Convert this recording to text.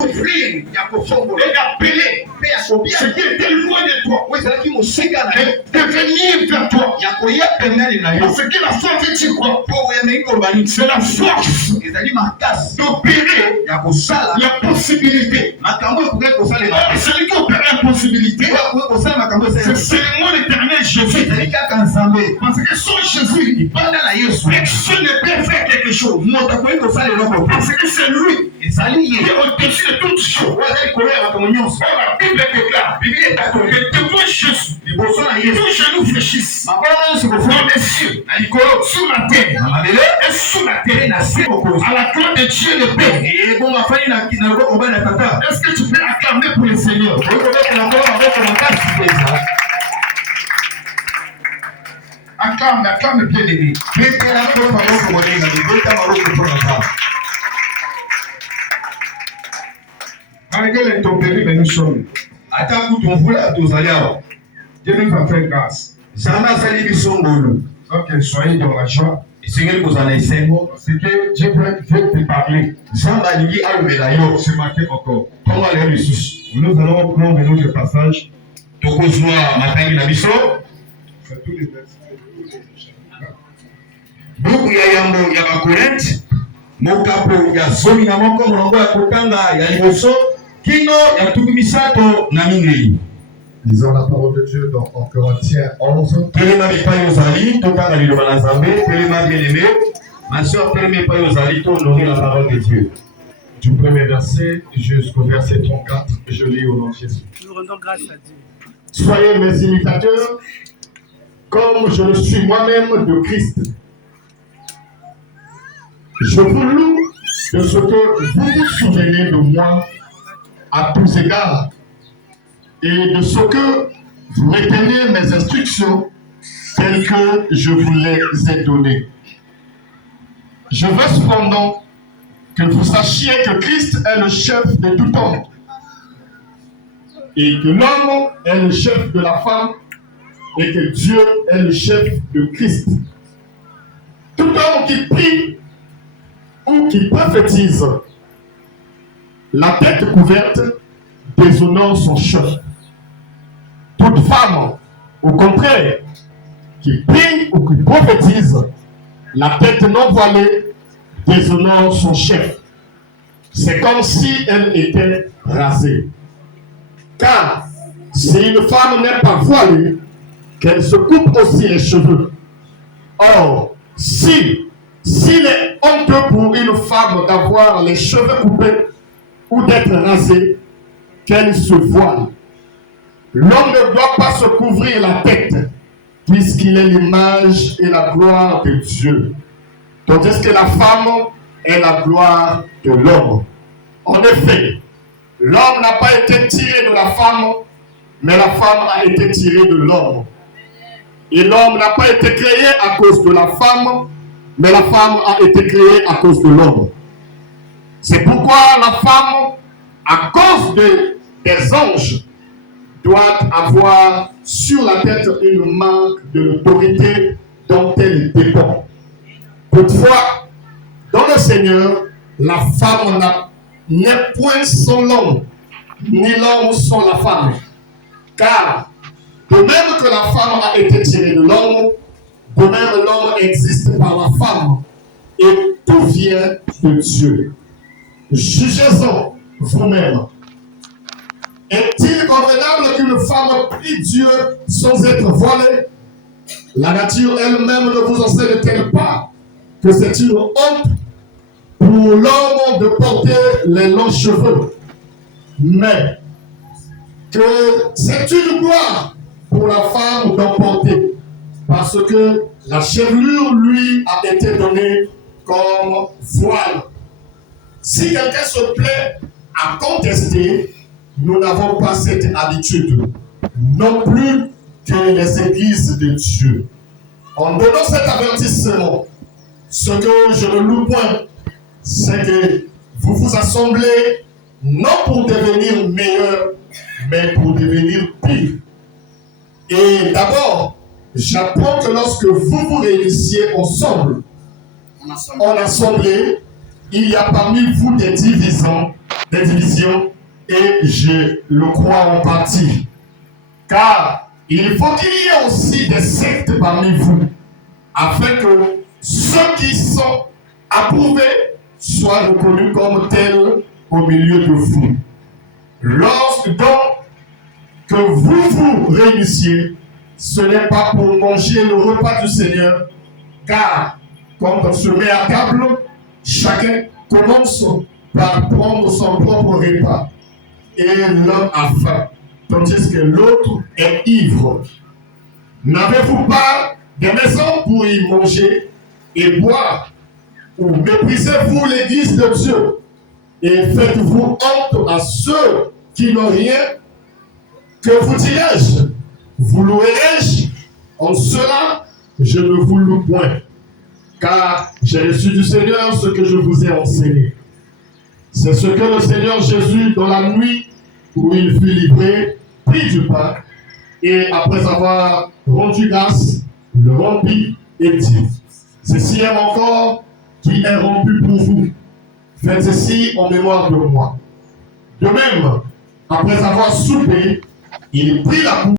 Offrir, il y a d'appeler ce qui était loin de toi, de venir vers toi. Parce que la foi veut dire quoi? C'est la force d'opérer la possibilité. Or, celui qui opère la possibilité, c'est seulement l'éternel Jésus. Parce que sans Jésus, personne ne peut faire quelque chose. Parce que c'est lui qui est au-dessus de toutes choses. Or, la Bible déclare que devant Jésus, tous genoux fléchissent. Dans les cieux, sur la terre, et sous la terre, à la gloire de Dieu le Père. Est-ce que tu peux acclamer pour le Seigneur? Acclame bien aimé. Malgré ton pays, mais nous sommes. Dieu nous a fait grâce. Donc soyez dans la joie. Parce que Dieu veut te parler. C'est marqué encore. Nous allons prendre notre passage. C'est tous les versets. Buku ya yambo ya bakorinte mokapo ya zomi na moko molongo ya kotanga ya liboso kino ya tuku misato na mingi. Lisons la parole de Dieu dans 1 Corinthiens 11. Telema mipai ozali totanga liloba na Nzambe, telema bien-aimé, ma soeur telema mipai ozali to honorer la parole de Dieu. Du premier verset jusqu'au verset 34, je lis au nom de Jésus. Nous rendons grâce à Dieu. Soyez mes imitateurs, comme je le suis moi-même de Christ. Je vous loue de ce que vous vous souvenez de moi à tous égards et de ce que vous retenez mes instructions telles que je vous les ai données. Je veux cependant que vous sachiez que Christ est le chef de tout homme et que l'homme est le chef de la femme et que Dieu est le chef de Christ. Tout homme qui prie ou qui prophétise la tête couverte déshonore son chef. Toute femme, au contraire, qui prie ou qui prophétise la tête non voilée déshonore son chef. C'est comme si elle était rasée. Car si une femme n'est pas voilée, qu'elle se coupe aussi les cheveux. Or, s'il est honteux pour une femme d'avoir les cheveux coupés ou d'être rasée, qu'elle se voile. L'homme ne doit pas se couvrir la tête, puisqu'il est l'image et la gloire de Dieu. Tandis que la femme est la gloire de l'homme. En effet, l'homme n'a pas été tiré de la femme, mais la femme a été tirée de l'homme. Et l'homme n'a pas été créé à cause de la femme, mais la femme a été créée à cause de l'homme. C'est pourquoi la femme, à cause des anges, doit avoir sur la tête une marque de l'autorité dont elle dépend. Toutefois, dans le Seigneur, la femme n'est point sans l'homme, ni l'homme sans la femme. Car, de même que la femme a été tirée de l'homme, de même l'homme existe par la femme. Et tout vient de Dieu. Jugez-en vous-même. Est-il convenable qu'une femme prie Dieu sans être voilée? La nature elle-même ne vous enseigne-t-elle pas que c'est une honte pour l'homme de porter les longs cheveux, mais que c'est une gloire pour la femme d'en porter, parce que la chevelure lui a été donnée comme voile. Si quelqu'un se plaît à contester, nous n'avons pas cette habitude, non plus que les églises de Dieu. En donnant cet avertissement, ce que je ne loue point, c'est que vous vous assemblez non pour devenir meilleur, mais pour devenir pire. Et d'abord, j'apprends que lorsque vous vous réunissiez ensemble, en assemblée, il y a parmi vous des divisions des divisions et je le crois en partie. Car il faut qu'il y ait aussi des sectes parmi vous, afin que ceux qui sont approuvés soient reconnus comme tels au milieu de vous. Lorsque donc que vous vous réunissiez, ce n'est pas pour manger le repas du Seigneur, car quand on se met à table, chacun commence par prendre son propre repas, et l'un a faim, tandis que l'autre est ivre. N'avez-vous pas des maisons pour y manger et boire? Ou méprisez-vous l'Église de Dieu et faites-vous honte à ceux qui n'ont rien? Que vous dirai-je? Vous louerai-je? En cela, je ne vous loue point, car j'ai reçu du Seigneur ce que je vous ai enseigné. C'est ce que le Seigneur Jésus, dans la nuit où il fut livré, prit du pain, et après avoir rendu grâce, le rompit et dit: ceci est mon corps qui est rompu pour vous. Faites ceci en mémoire de moi. De même, après avoir soupé, il prit la coupe